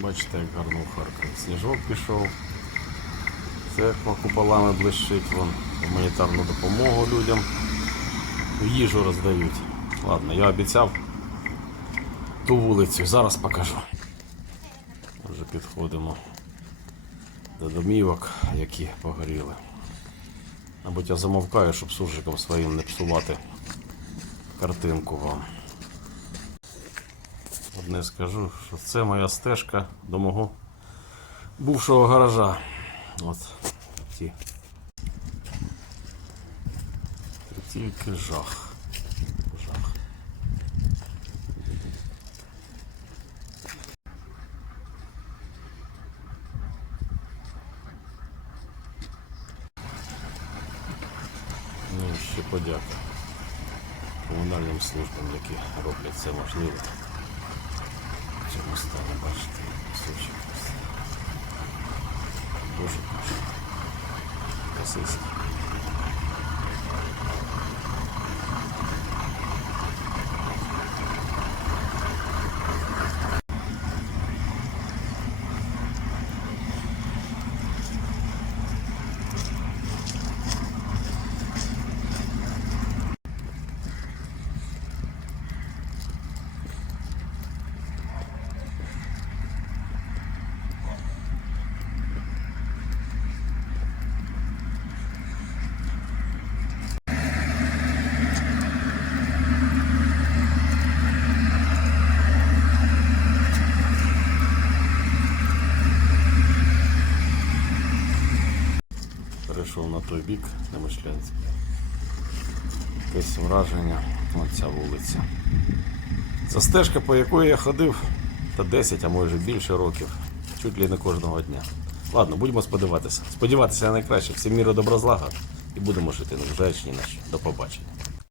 Бачите, як гарно у Харкові. Сніжок пішов. Церква куполами блищить, вон гуманітарну допомогу людям. Їжу роздають. Ладно, я обіцяв ту вулицю, зараз покажу. Вже підходимо до домівок, які погоріли. Мабуть, я замовкаю, щоб суржиком своїм не псувати картинку вам. Одне скажу, що це моя стежка до мого бувшого гаража. От ті. Тільки жах. Жах. Ну, ще подяка комунальним службам, які роблять це можливе. В стало бачити кусочок. ось. Дуже дуже. Перейшов на той бік, Немишлянський. Якесь враження, оця вулиця. Це стежка, по якої я ходив та 10, а може більше років, чуть ли не кожного дня. Ладно, будемо сподіватися. Сподіватися на найкраще. Всім міру доброзлага і будемо жити на наші. До побачення.